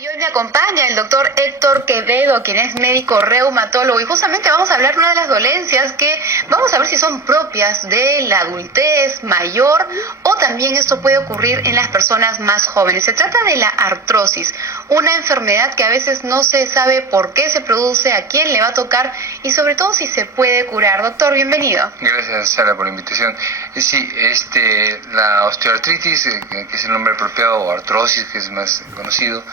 Y hoy me acompaña el doctor Héctor Quevedo, quien es médico reumatólogo, y justamente vamos a hablar de una de las dolencias que vamos a ver si son propias de la adultez mayor o también esto puede ocurrir en las personas más jóvenes. Se trata de la artrosis, una enfermedad que a veces no se sabe por qué se produce, a quién le va a tocar y sobre todo si se puede curar. Doctor, bienvenido. Gracias, Sara, por la invitación. Sí, la osteoartritis, que es el nombre apropiado, o artrosis, que es más conocido,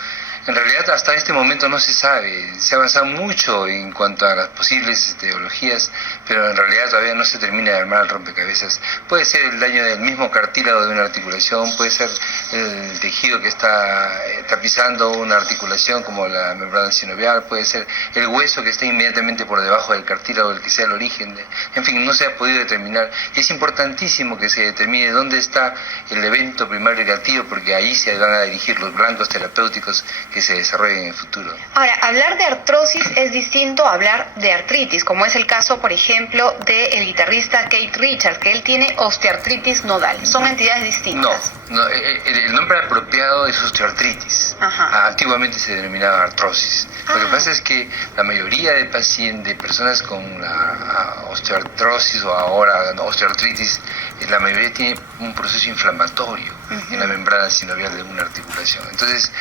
en realidad hasta este momento no se sabe. Se ha avanzado mucho en cuanto a las posibles etiologías, pero en realidad todavía no se termina de armar el rompecabezas. Puede ser el daño del mismo cartílago de una articulación, puede ser el tejido que está tapizando una articulación como la membrana sinovial, puede ser el hueso que está inmediatamente por debajo del cartílago, el que sea el origen. En fin, no se ha podido determinar. Y es importantísimo que se determine dónde está el evento primario negativo, porque ahí se van a dirigir los blancos terapéuticos que se desarrollen en el futuro. Ahora, hablar de artrosis es distinto a hablar de artritis, como es el caso, por ejemplo, del guitarrista Keith Richards, que él tiene osteoartritis nodal. Son entidades distintas. No, el nombre apropiado es osteoartritis. Antiguamente se denominaba artrosis. Lo que pasa es que la mayoría de pacientes, de personas con la osteoartrosis o ahora osteoartritis, la mayoría tiene un proceso inflamatorio en la membrana sinovial de una articulación. Entonces,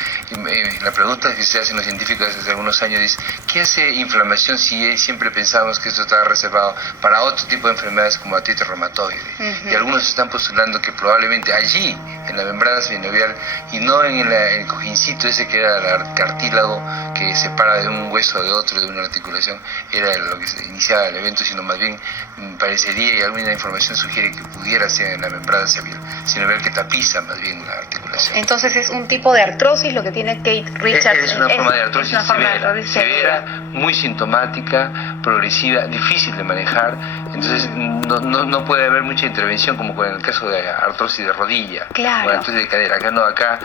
la pregunta que se hacen los científicos desde hace algunos años es, ¿qué hace inflamación si siempre pensamos que esto está reservado para otro tipo de enfermedades como artritis reumatoide? Y algunos están postulando que probablemente allí, en la membrana sinovial, y no en el cojincito ese que era el cartílago que separa de un hueso de otro, de una articulación, era lo que se iniciaba el evento, sino más bien parecería, y alguna información sugiere que pudiera ser en la membrana sinovial que tapiza más bien la articulación. Entonces es un tipo de artrosis lo que tiene Keith Richards. Es una forma de artrosis severa, muy sintomática, progresiva, difícil de manejar. Entonces no puede haber mucha intervención como en el caso de artrosis de rodilla o artrosis de cadera. Acá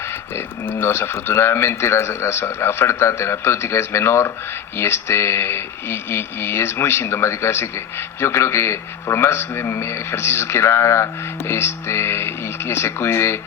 afortunadamente la oferta terapéutica es menor y es muy sintomática, así que yo creo que por más ejercicios que la haga y que se cuide,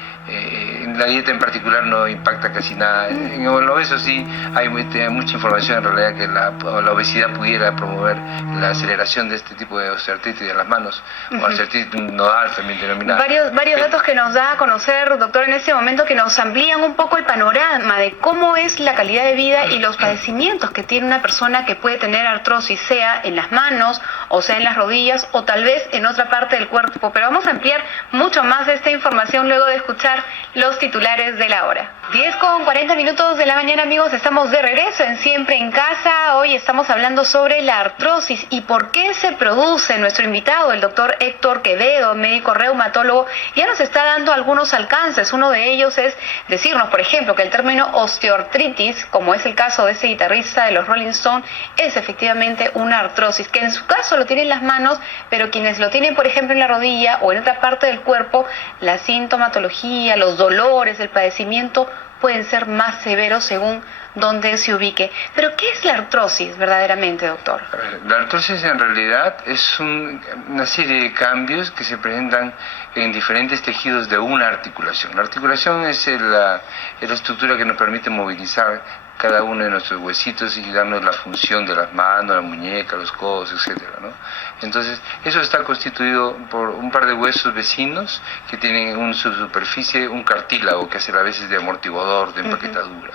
la dieta en particular no impacta casi nada. En el obeso sí hay mucha información en realidad que la obesidad pudiera promover la aceleración de este tipo de osteoartritis de las manos, o osteoartritis nodal también denominada. Varios datos que nos da a conocer, doctor, en este momento, que nos amplían un poco el panorama de cómo es la calidad de vida y los padecimientos que tiene una persona que puede tener artrosis, sea en las manos, o sea en las rodillas, o tal vez en otra parte del cuerpo. Pero vamos a ampliar mucho más de esta información luego de escuchar los titulares de la hora. 10:40 de la mañana, amigos, estamos de regreso en Siempre en Casa. Hoy estamos hablando sobre la artrosis y por qué se produce. Nuestro invitado, el doctor Héctor Quevedo, médico reumatólogo, ya nos está dando algunos alcances. Uno de ellos es decirnos, por ejemplo, que el término osteoartritis, como es el caso de ese guitarrista de los Rolling Stones, es efectivamente una artrosis, que en su caso lo tiene en las manos, pero quienes lo tienen, por ejemplo, en la rodilla o en otra parte del cuerpo, la sintomatología, los dolores, el padecimiento pueden ser más severos según donde se ubique. Pero ¿qué es la artrosis verdaderamente, doctor? La artrosis en realidad es una serie de cambios que se presentan en diferentes tejidos de una articulación. La articulación es la estructura que nos permite movilizar cada uno de nuestros huesitos y darnos la función de las manos, la muñeca, los codos, etcétera, ¿no? Entonces, eso está constituido por un par de huesos vecinos que tienen en su superficie un cartílago que hace a veces de amortiguador, de empaquetadura.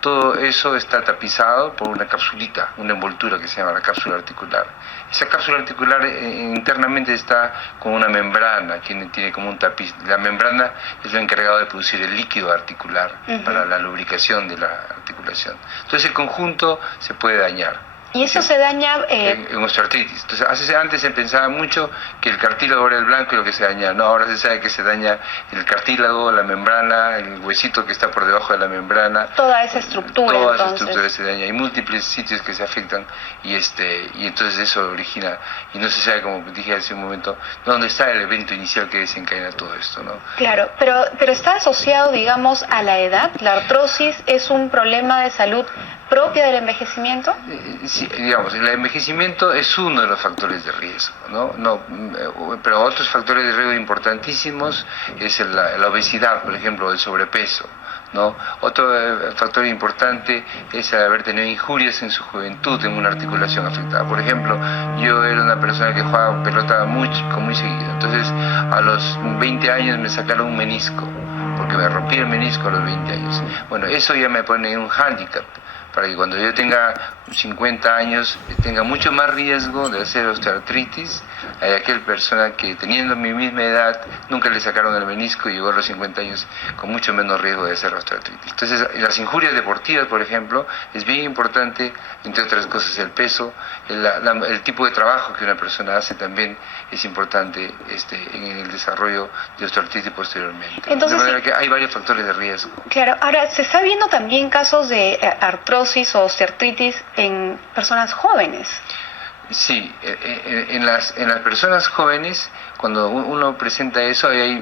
Todo eso está tapizado por una capsulita, una envoltura que se llama la cápsula articular. Esa cápsula articular internamente está con una membrana, tiene como un tapiz. La membrana es lo encargado de producir el líquido articular para la lubricación de la articulación. Entonces el conjunto se puede dañar. ¿Y eso se daña? En osteoartritis. Entonces, antes se pensaba mucho que el cartílago era el blanco y lo que se dañaba. No, ahora se sabe que se daña el cartílago, la membrana, el huesito que está por debajo de la membrana. Toda esa estructura. Toda esa estructura se daña. Hay múltiples sitios que se afectan y entonces eso origina, y no se sabe, como dije hace un momento, dónde está el evento inicial que desencadena todo esto, ¿no? Claro, pero está asociado, digamos, a la edad. ¿La artrosis es un problema de salud propia del envejecimiento? Sí, digamos, el envejecimiento es uno de los factores de riesgo, ¿no? Pero otros factores de riesgo importantísimos es la obesidad, por ejemplo, el sobrepeso, ¿no? Otro factor importante es haber tenido injurias en su juventud en una articulación afectada. Por ejemplo, yo era una persona que jugaba pelota muy seguido, entonces a los 20 años me sacaron un menisco, porque me rompí el menisco a los 20 años. Bueno, eso ya me pone un hándicap, para que cuando yo tenga 50 años tenga mucho más riesgo de hacer osteoartritis a aquella persona que teniendo mi misma edad nunca le sacaron el menisco y llegó a los 50 años con mucho menos riesgo de hacer osteoartritis. Entonces, las injurias deportivas, por ejemplo, es bien importante, entre otras cosas, el peso, el tipo de trabajo que una persona hace también es importante en el desarrollo de osteoartritis posteriormente. Entonces, de manera que hay varios factores de riesgo. Claro, ahora se está viendo también casos de artrosis o osteoartritis en personas jóvenes. Sí, en las personas jóvenes, cuando uno presenta eso, hay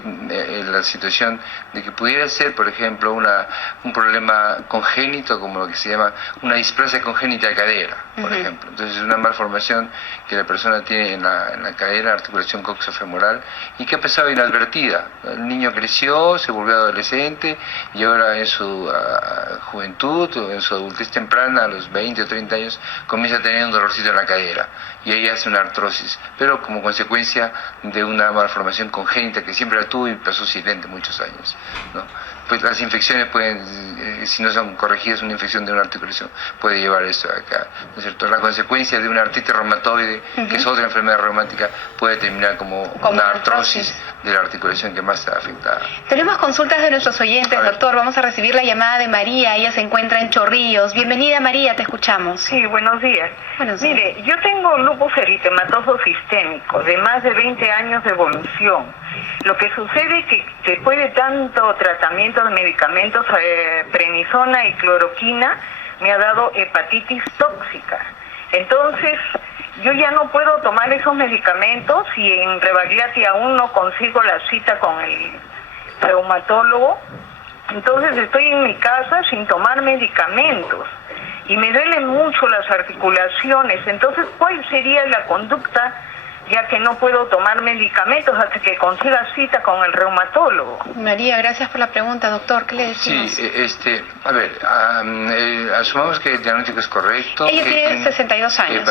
la situación de que pudiera ser, por ejemplo, un problema congénito, como lo que se llama una displasia congénita de cadera, por ejemplo. Entonces, es una malformación que la persona tiene en la cadera, articulación coxofemoral, y que ha pasado inadvertida. El niño creció, se volvió adolescente, y ahora en su juventud o en su adultez temprana, a los 20 o 30 años, comienza a tener un dolorcito en la cadera, y ahí hace una artrosis, pero como consecuencia de una malformación congénita que siempre la tuvo y pasó silente muchos años, ¿no? Pues las infecciones pueden, si no son corregidas, una infección de una articulación puede llevar eso acá, ¿no es cierto? La consecuencia de una artritis reumatoide, que es otra enfermedad reumática, puede terminar como una artrosis de la articulación que más está afectada. Tenemos consultas de nuestros oyentes, doctor. Vamos a recibir la llamada de María. Ella se encuentra en Chorrillos. Bienvenida, María, te escuchamos. Sí, buenos días. Buenos días. Mire, yo tengo lupus eritematoso sistémico de más de 20 años de evolución. Lo que sucede es que después de tanto tratamiento de medicamentos, prednisona y cloroquina, me ha dado hepatitis tóxica. Entonces, yo ya no puedo tomar esos medicamentos y en Rebagliati aún no consigo la cita con el reumatólogo. Entonces estoy en mi casa sin tomar medicamentos y me duelen mucho las articulaciones. Entonces, ¿cuál sería la conducta, ya que no puedo tomar medicamentos hasta que consiga cita con el reumatólogo? María, gracias por la pregunta, doctor. ¿Qué le decimos? Sí, asumamos que el diagnóstico es correcto. Ella tiene 62 años.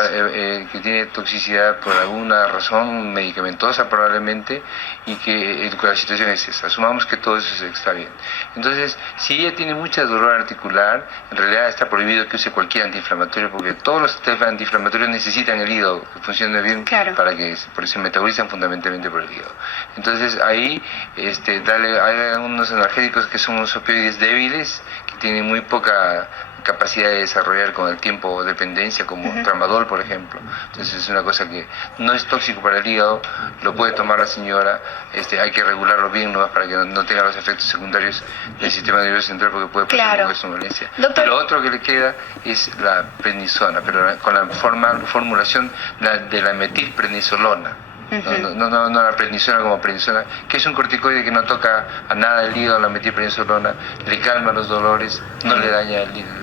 Que tiene toxicidad por alguna razón medicamentosa probablemente, y que la situación es esa. Asumamos que todo eso está bien. Entonces, si ella tiene mucha dolor articular, en realidad está prohibido que use cualquier antiinflamatorio, porque todos los antiinflamatorios necesitan el hígado que funcione bien, claro, para que se metabolizan fundamentalmente por el hígado. Entonces ahí hay algunos energéticos que son unos opioides débiles, que tienen muy poca capacidad de desarrollar con el tiempo dependencia, como tramadol, por ejemplo. Entonces es una cosa que no es tóxico para el hígado, lo puede tomar la señora, hay que regularlo bien nomás para que no tenga los efectos secundarios del sistema nervioso central, porque puede pasar somnolencia. Y lo otro que le queda es la prednisona, pero con la formulación de la metilprednisolona. No la prednisona como prednisona, que es un corticoide que no toca a nada el hígado. La metilprednisolona le calma los dolores, no le daña el hígado,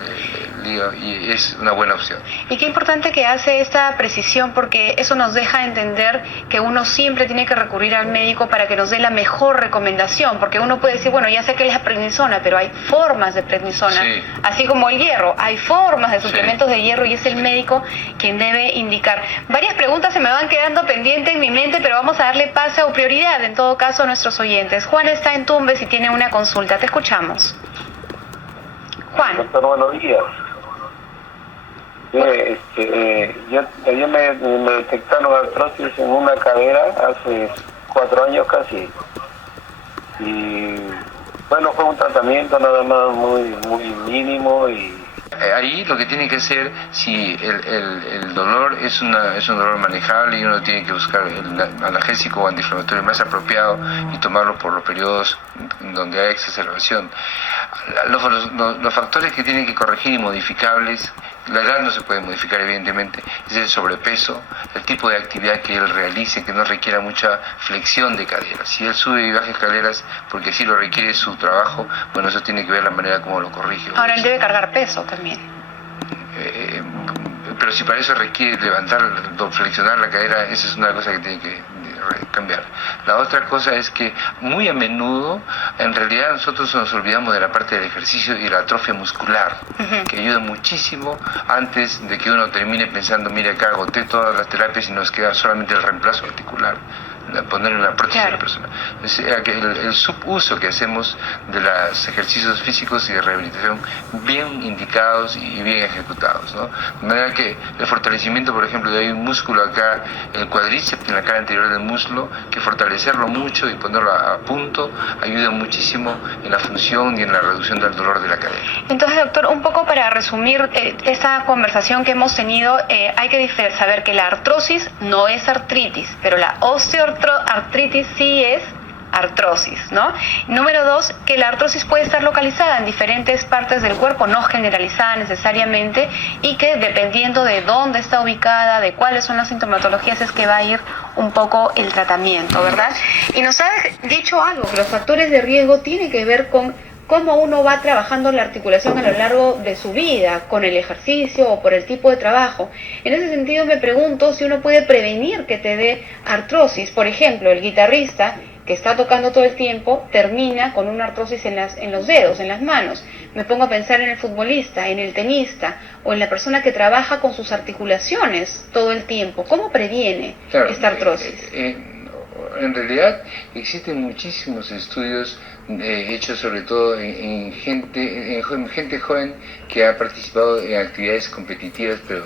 y es una buena opción. Y qué importante que hace esta precisión, porque eso nos deja entender que uno siempre tiene que recurrir al médico para que nos dé la mejor recomendación, porque uno puede decir, bueno, ya sé que es la prednisona, pero hay formas de prednisona, así como el hierro, hay formas de suplementos de hierro, y es el médico quien debe indicar. Varias preguntas se me van quedando pendientes en mi mente, pero vamos a darle paso o prioridad en todo caso a nuestros oyentes. Juan está en Tumbes y tiene una consulta, te escuchamos. Juan. Doctor, buenos días. Yo me detectaron artrosis en una cadera hace 4 años casi, y bueno, fue un tratamiento nada más muy mínimo. Y ahí lo que tiene que hacer, si el dolor es un dolor manejable, y uno tiene que buscar el analgésico o antiinflamatorio más apropiado y tomarlo por los periodos donde hay exacerbación. Los factores que tienen que corregir y modificables, la edad no se puede modificar evidentemente, es el sobrepeso, el tipo de actividad que él realice, que no requiera mucha flexión de caderas. Si él sube y baja escaleras porque así lo requiere su trabajo, bueno, eso tiene que ver la manera como lo corrige. Ahora él debe cargar peso también. Pero si para eso requiere flexionar la cadera, esa es una cosa que tiene que cambiar. La otra cosa es que muy a menudo, en realidad, nosotros nos olvidamos de la parte del ejercicio y la atrofia muscular, que ayuda muchísimo antes de que uno termine pensando, mire, acá agoté todas las terapias y nos queda solamente el reemplazo articular, poner una prótesis a la persona. El subuso que hacemos de los ejercicios físicos y de rehabilitación bien indicados y bien ejecutados, ¿no? De manera que el fortalecimiento, por ejemplo, de hay un músculo acá, el cuádriceps en la cara anterior del muslo, que fortalecerlo mucho y ponerlo a punto ayuda muchísimo en la función y en la reducción del dolor de la cadera. Entonces, doctor, un poco para resumir esta conversación que hemos tenido, hay que saber que la artrosis no es artritis, pero la osteoartritis sí es artrosis, ¿no? Número 2, que la artrosis puede estar localizada en diferentes partes del cuerpo, no generalizada necesariamente, y que dependiendo de dónde está ubicada, de cuáles son las sintomatologías, es que va a ir un poco el tratamiento, ¿verdad? Y nos ha dicho algo, que los factores de riesgo tienen que ver con cómo uno va trabajando la articulación a lo largo de su vida, con el ejercicio o por el tipo de trabajo. En ese sentido me pregunto si uno puede prevenir que te dé artrosis. Por ejemplo, el guitarrista que está tocando todo el tiempo termina con una artrosis en los dedos, en las manos. Me pongo a pensar en el futbolista, en el tenista o en la persona que trabaja con sus articulaciones todo el tiempo. ¿Cómo previene esta artrosis? En realidad existen muchísimos estudios hechos sobre todo en gente joven que ha participado en actividades competitivas, pero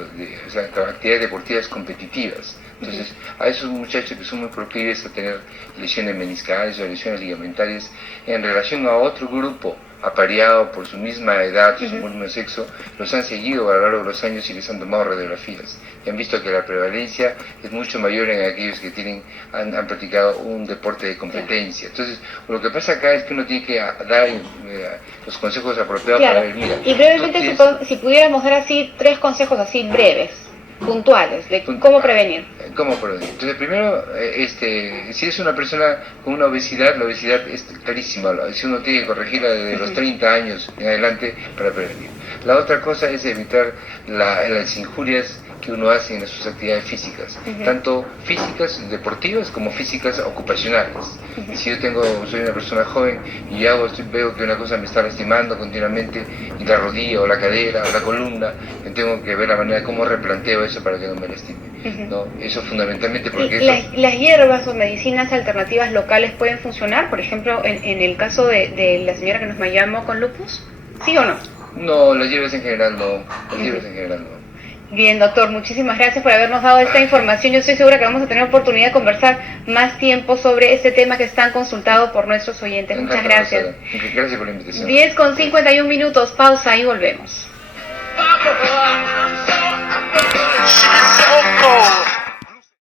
actividades deportivas competitivas. Entonces, a esos muchachos que son muy proclives a tener lesiones meniscales o lesiones ligamentarias, en relación a otro grupo apareado por su misma edad, su mismo sexo, los han seguido a lo largo de los años y les han tomado radiografías. Y han visto que la prevalencia es mucho mayor en aquellos que han practicado un deporte de competencia. Entonces, lo que pasa acá es que uno tiene que dar los consejos apropiados para ver, mira. Y brevemente, si pudiéramos dar así 3 consejos así breves, puntuales, de cómo prevenir. ¿Cómo prevenir? Entonces, primero, si es una persona con una obesidad, la obesidad es clarísima. Si uno tiene que corregirla desde los 30 años en adelante para prevenir. La otra cosa es evitar las injurias que uno hace en sus actividades físicas, tanto físicas, deportivas, como físicas ocupacionales. Si yo soy una persona joven y veo que una cosa me está lastimando continuamente, y la rodilla o la cadera o la columna, tengo que ver la manera de cómo replanteo eso para que no me lastime. ¿No? Eso fundamentalmente porque ¿Las hierbas o medicinas alternativas locales pueden funcionar? Por ejemplo, en el caso de la señora que nos llamó con lupus, ¿sí o no? No, las hierbas en general no. Las hierbas en general no. Bien, doctor, muchísimas gracias por habernos dado esta información. Yo estoy segura que vamos a tener oportunidad de conversar más tiempo sobre este tema que están consultados por nuestros oyentes. Muchas gracias. Gracias por la invitación. 10:51, pausa y volvemos.